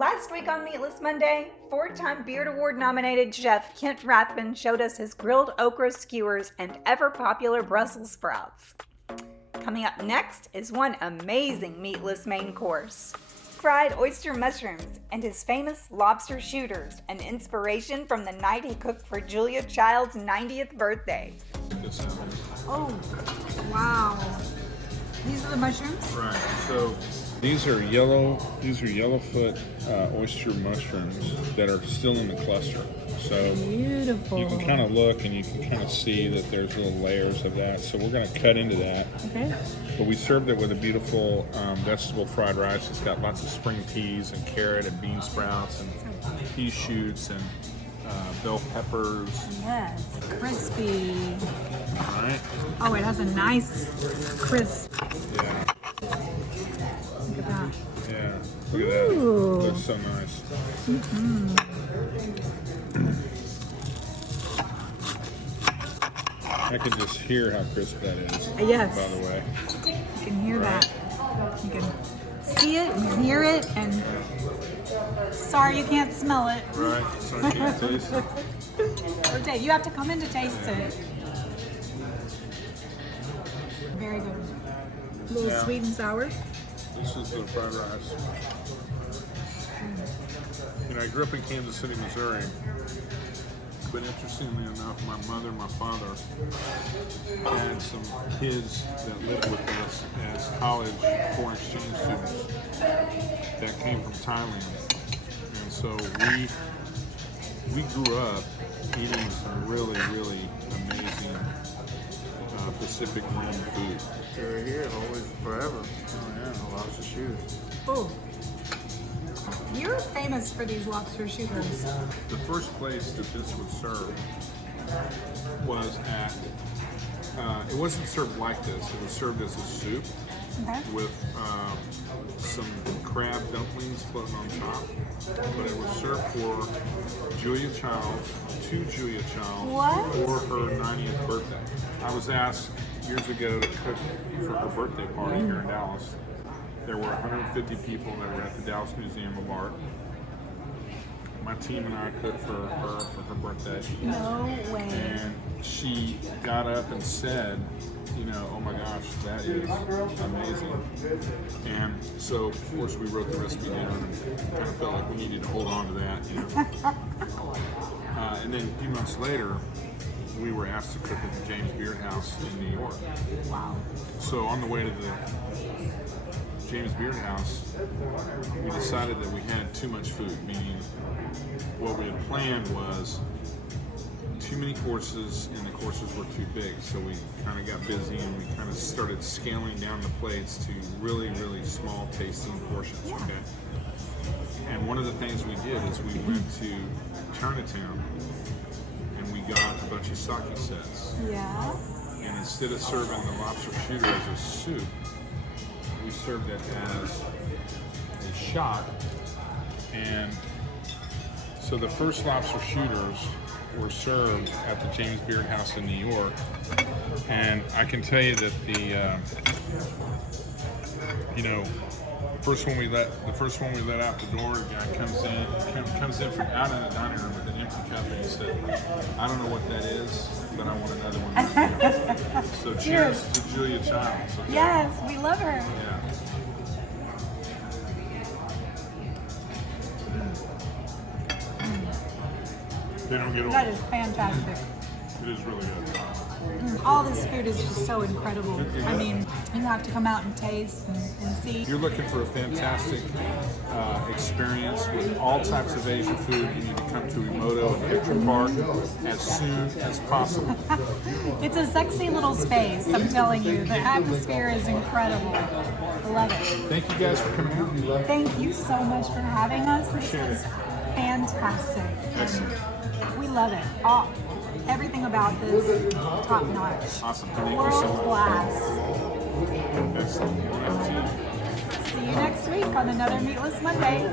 Last week on Meatless Monday, 4-time Beard Award nominated chef Kent Rathbun showed us his grilled okra skewers and ever-popular Brussels sprouts. Coming up next is one amazing meatless main course. Fried oyster mushrooms and his famous lobster shooters, an inspiration from the night he cooked for Julia Child's 90th birthday. Oh, wow. These are the mushrooms? Right, so these are yellowfoot oyster mushrooms that are still in the cluster. So beautiful. You can kind of look and you can kind of see that there's little layers of that. So we're going to cut into that. Okay. But we served it with a beautiful vegetable fried rice. It's got lots of spring peas and carrot and bean sprouts and pea shoots and bell peppers. Yes, crispy. All right. Oh, it has a nice crisp. Yeah. Look at that. Yeah. Look at that. Ooh. It looks so nice. Mm-hmm. I can just hear how crisp that is. Yes. By the way. You can hear that. You can see it and hear it, and sorry you can't smell it. Right. So I can't taste it. Okay, you have to come in to taste it. Very good. A little Yeah. sweet and sour. This is the fried rice. You know, I grew up in Kansas City, Missouri. But interestingly enough, my mother and my father had some kids that lived with us as college foreign exchange students that came from Thailand. And so we grew up eating some really, really amazing Pacific Rim food. They're here, always, forever. Oh yeah, Lobster Shooters. Oh. You're famous for these lobster shooters. The first place that this was served was at, it wasn't served like this, it was served as a soup with some crab dumplings floating on top. But it was served for Julia Child, to Julia Child, for her 90th birthday. I was asked years ago to cook for her birthday party here in Dallas. There were 150 people that were at the Dallas Museum of Art. My team and I cooked for her birthday. No way. And she got up and said, you know, oh my gosh, that is amazing. And so, of course, we wrote the recipe down and kind of felt like we needed to hold on to that, you know. And then a few months later, we were asked to cook at the James Beard House in New York. Wow. So on the way to the James Beard House, we decided that we had too much food, meaning what we had planned was too many courses and the courses were too big. So we kind of got busy and we kind of started scaling down the plates to really, really small tasting portions, okay? And one of the things we did is we went to Chinatown and we got a bunch of sake sets. Yeah. And instead of serving the lobster shooter as a soup, we served it as a shot. And so the first lobster shooters were served at the James Beard House in New York. And I can tell you that the first one we let out the door, the guy comes in from out in the dining room with an empty cup and he said, I don't know what that is, but I want another one. So cheers to Julia Childs. Okay? Yes, we love her. Yeah. They don't get old. That is fantastic. It is really good. All this food is just so incredible. I mean, you have to come out and taste and see. If you're looking for a fantastic experience with all types of Asian food, you need to come to Imoto in Picture Park as soon as possible. It's a sexy little space, I'm telling you. The atmosphere is incredible. I love it. Thank you guys for coming out. Thank you so much for having us. This was fantastic. Excellent. We love it. Everything about this, top notch. Awesome. Thank you World so much. class. Excellent. See you next week on another Meatless Monday.